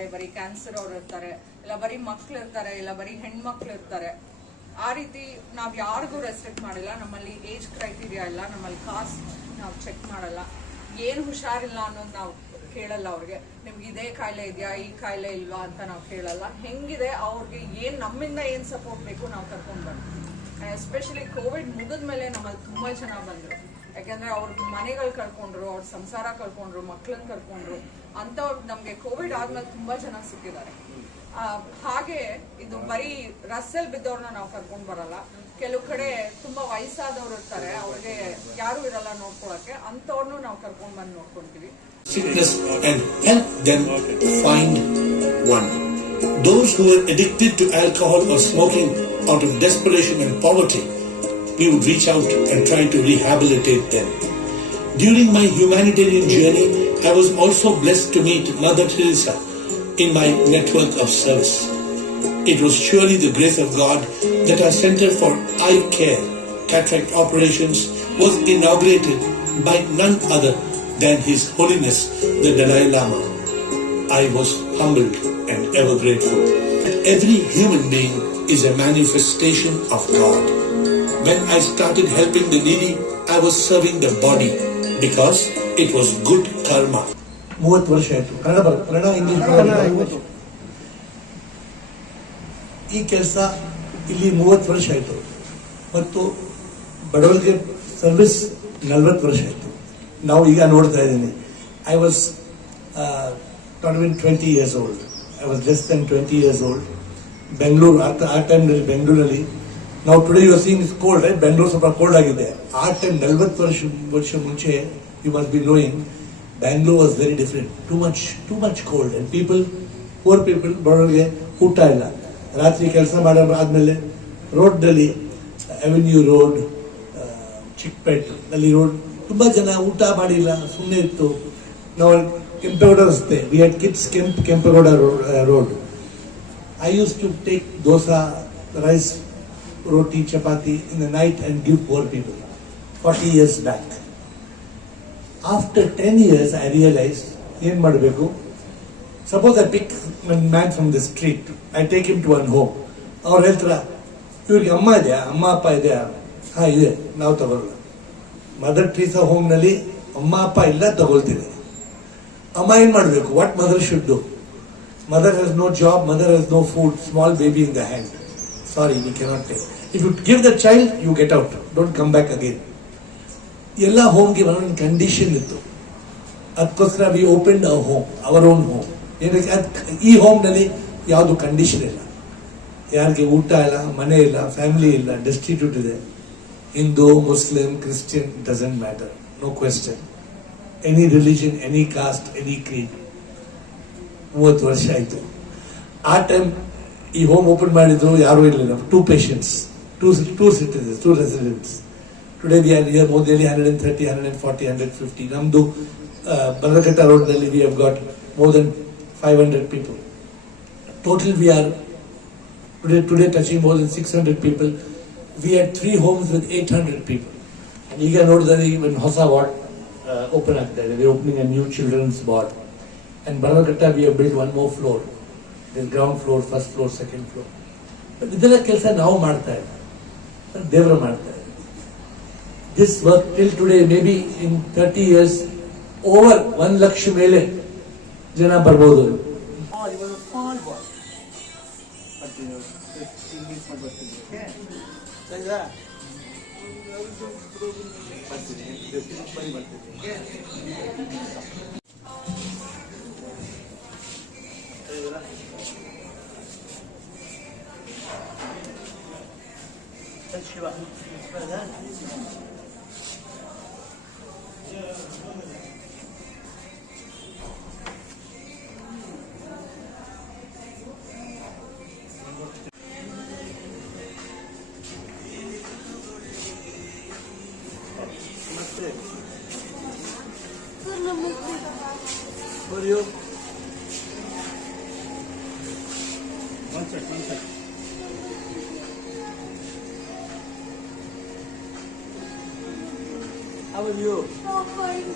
ಇರ್ತಾರೆ, ಬರೀ ಕ್ಯಾನ್ಸರ್ ಅವ್ರು ಇರ್ತಾರೆ, ಇಲ್ಲ ಬರೀ ಮಕ್ಳು ಇರ್ತಾರೆ, ಇಲ್ಲ ಬರೀ ಹೆಣ್ಮಕ್ಳು ಇರ್ತಾರೆ. ಆ ರೀತಿ ನಾವು ಯಾರಿಗೂ ರೆಸ್ಟ್ರಿಕ್ಟ್ ಮಾಡಿಲ್ಲ. ನಮ್ಮಲ್ಲಿ ಏಜ್ ಕ್ರೈಟೀರಿಯಾ ಇಲ್ಲ, ನಮ್ಮಲ್ಲಿ ಕಾಸ್ಟ್ ನಾವು ಚೆಕ್ ಮಾಡಲ್ಲ. ಏನು ಹುಷಾರಿಲ್ಲ ಅನ್ನೋದು ನಾವು ಕೇಳಲ್ಲ. ಅವ್ರಿಗೆ ನಿಮ್ಗೆ ಇದೇ ಕಾಯಿಲೆ ಇದೆಯಾ, ಈ ಕಾಯಿಲೆ ಇಲ್ವಾ ಅಂತ ನಾವು ಕೇಳಲ್ಲ. ಹೆಂಗಿದೆ ಅವ್ರಿಗೆ ನಮ್ಮಿಂದ ಏನು ಸಪೋರ್ಟ್ ಬೇಕು ನಾವು ಕರ್ಕೊಂಡು ಬರ್ತೀವಿ. ಎಸ್ಪೆಷಲಿ ಕೋವಿಡ್ ಮುಗಿದ್ಮೇಲೆ ನಮ್ಮಲ್ಲಿ ತುಂಬ ಜನ ಬಂದರು. ಯಾಕೆಂದರೆ ಅವ್ರ ಮನೆಗಳು ಕಳ್ಕೊಂಡ್ರು, ಅವ್ರ ಸಂಸಾರ ಕಳ್ಕೊಂಡ್ರು, ಮಕ್ಳನ್ನ ಕಳ್ಕೊಂಡ್ರು. ಅಂಥವ್ರು ನಮಗೆ ಕೋವಿಡ್ ಆದ್ಮೇಲೆ ತುಂಬ ಜನ ಸಿಕ್ಕಿದ್ದಾರೆ. ಹಾಗೆ ಇದು ಬರೀ ರಸ್ತೆಯಲ್ಲಿ ಬಿದ್ದವ್ರನ್ನ ನಾವು ಕರ್ಕೊಂಡು ಬರಲ್ಲ. ಕೆಲವು ಕಡೆ ತುಂಬಾ ವಯಸ್ಸಾದವ್ರು ಇರ್ತಾರೆ, ಅವ್ರಿಗೆ ಯಾರು ಇರಲ್ಲ ನೋಡ್ಕೊಳಕ್ಕೆ, ಅಂಥವ್ರನ್ನು ನಾವು ಕರ್ಕೊಂಡು ಬಂದು ನೋಡ್ಕೊಂತೀವಿ. Sickness and help them find one. Those who are addicted to alcohol or smoking out of desperation and poverty, we would reach out and try to rehabilitate them. During my humanitarian journey, I was also blessed to meet Mother Teresa in my network of service. It was surely the grace of God that our Center for Eye Care, Cataract Operations was inaugurated by none other than His Holiness the Dalai Lama. I was humbled and ever grateful. Every human being is a manifestation of God. When I started helping the needy, I was serving the body because it was good karma. 30 ವರ್ಷ ಆಯ್ತು. Kannada English ಈ ಕೆಲಸ ಇಲ್ಲಿ 30 ವರ್ಷ ಆಯಿತು ಮತ್ತು ಬಡವರಿಗೆ service 40 ವರ್ಷ ಆಯಿತು. ನಾವು ಈಗ ನೋಡ್ತಾ ಇದ್ದೀನಿ. I was not even 20 years old. I was less than 20 years old. Bengaluru ಆ ಟೈಮ್ನಲ್ಲಿ ಬೆಂಗಳೂರಲ್ಲಿ ನಾವು today you are seeing is cold right. Bengaluru ಸ್ವಲ್ಪ ಕೋಲ್ಡ್ ಆಗಿದೆ. ಆ ಟೈಮ್ 40 ವರ್ಷ ಮುಂಚೆ you must be knowing Bangalore was very different. Too much cold and poor people ಬಡವರಿಗೆ ಊಟ ಇಲ್ಲ. ರಾತ್ರಿ ಕೆಲಸ ಆದ್ಮೇಲೆ ರೋಡ್ನಲ್ಲಿ ಅವೆನ್ಯೂ ರೋಡ್, ಚಿಕ್ಕಪೇಟ್ ಅಲ್ಲಿ ರೋಡ್ ತುಂಬಾ ಜನ ಊಟ ಮಾಡಿಲ್ಲ, ಸುಮ್ಮನೆ ಇತ್ತು. ನಾವು ಕೆಂಪೇಗೌಡ ರಸ್ತೆ, we had kids Kempegowda road. I use to take dosa, rice, roti, chapati in the night and give poor people 40 years back. After 10 years, I realized, ಏನು ಮಾಡಬೇಕು? Suppose I pick a man from the street, I take him to one home. ಅವ್ರು ಹೇಳ್ತಾರ, ಇವ್ರಿಗೆ ಅಮ್ಮ ಇದೆಯಾ, ಅಮ್ಮ ಅಪ್ಪ ಇದೆಯಾ? ಹಾ ಇದೆ, ನಾವು ತಗೊಳ್ಳಲ್ಲ. ಮದರ್ ಟ್ರೀಸಾ ಹೋಮ್ನಲ್ಲಿ ಅಮ್ಮ ಅಪ್ಪ ಇಲ್ಲ, ತಗೊಳ್ತೀವಿ. ಅಮ್ಮ ಏನ್ ಮಾಡಬೇಕು? What mother should do? Mother has no job, mother has no food, small baby in the hand. Sorry, we cannot take. If you give the child, you get out. Don't come back again. ಎಲ್ಲ ಹೋಮ್ಗೆ ಒಂದೊಂದು condition ಇತ್ತು. ಅದಕ್ಕೋಸ್ಕರ we opened our home, our own home. ಏನಕ್ಕೆ? ಈ ಹೋಮ್ನಲ್ಲಿ ಯಾವುದು condition ಇಲ್ಲ. ಯಾರಿಗೆ ಊಟ ಇಲ್ಲ, ಮನೆ ಇಲ್ಲ, ಫ್ಯಾಮಿಲಿ ಇಲ್ಲ, ಡೆಸ್ಟಿಟ್ಯೂಟ್ ಇದೆ. Hindu, Muslim, Christian, doesn't matter, no question. Any religion, any caste, any creed. 30 ವರ್ಷ ಆಯಿತು. ಆ ಟೈಮ್ ಈ ಹೋಮ್ ಓಪನ್ ಮಾಡಿದ್ರು, ಯಾರೂ ಇರಲಿಲ್ಲ. 2 patients, 2 citizens, 2 residents. Today we are here more than 130, 140, 150. Namdu Balaghatta Road Delhi, we have got more than 500 people. Total we are today touching more than 600 people. We had 3 homes with 800 people. And you can note that even Hosa ward open up there. We are opening a new children's ward. And Balaghatta we have built one more floor. There is ground floor, first floor, second floor. But ಇದೆಲ್ಲ ಕೆಲಸ ನಾವು ಮಾಡ್ತಾ ಇದ್ದೀವಿ, ದೇವರು ಮಾಡ್ತಾ ಇದ್ದಾರೆ. This work till today, maybe in 30 years, over 1 lakh ಮೇಲೆ ಜನ ಬರ್ಬೋದು. For you. One sec. How are you? Oh, fine.